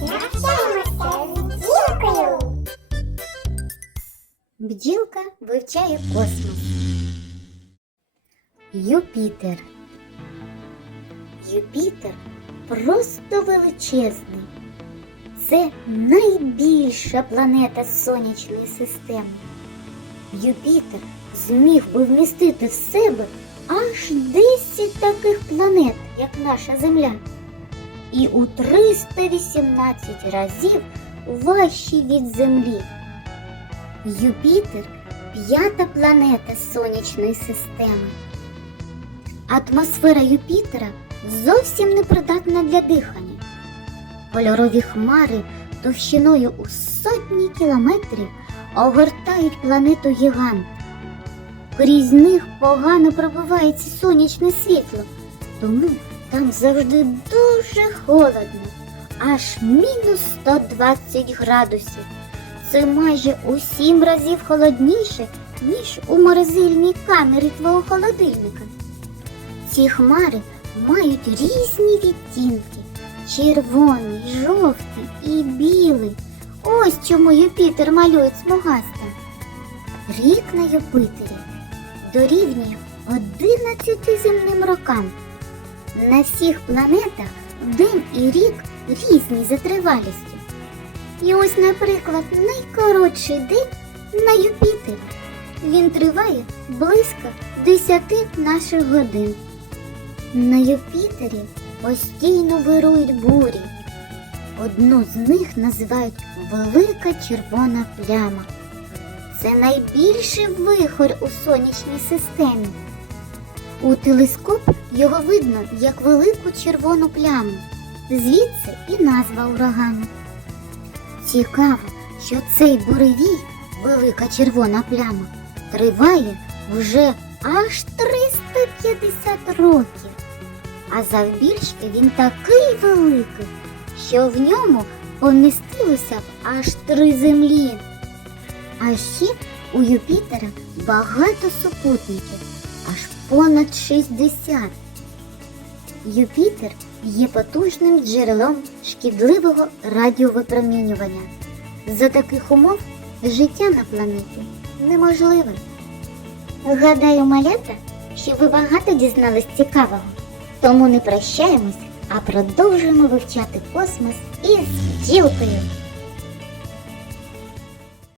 Навчаємося з вивчає космос. Юпітер. Юпітер просто величезний. Це найбільша планета сонячної системи. Юпітер зміг би вмістити в себе аж 10 таких планет, як наша Земля, і у 318 разів важчі від Землі. Юпітер п'ята планета сонячної системи. Атмосфера Юпітера зовсім не придатна для дихання. Кольорові хмари товщиною у сотні кілометрів огортають планету гігант. Крізь них погано пробивається сонячне світло, тому там завжди дуже холодно, аж мінус 120 градусів. Це майже у сім разів холодніше, ніж у морозильній камері твого холодильника. Ці хмари мають різні відтінки червоний, жовтий і білий. Ось чому Юпітер малюють смугастим. Рік на Юпитері дорівнює 11 земним рокам. На всіх планетах день і рік різні за тривалістю. І ось, наприклад, найкоротший день на Юпітері. Він триває близько 10 наших годин. На Юпітері постійно вирують бурі. Одну з них називають Велика Червона пляма. Це найбільший вихор у сонячній системі. У телескоп його видно як велику червону пляму. Звідси і назва урагану. Цікаво, що цей буревій, велика червона пляма, триває вже аж 350 років. А завбільшки він такий великий, що в ньому помістилося б аж три землі. А ще у Юпітера багато супутників, аж понад 60. Юпітер є потужним джерелом шкідливого радіовипромінювання. За таких умов життя на планеті неможливе. Гадаю, малята, що ви багато дізнались цікавого. Тому не прощаємось, а продовжуємо вивчати космос із бджілкою.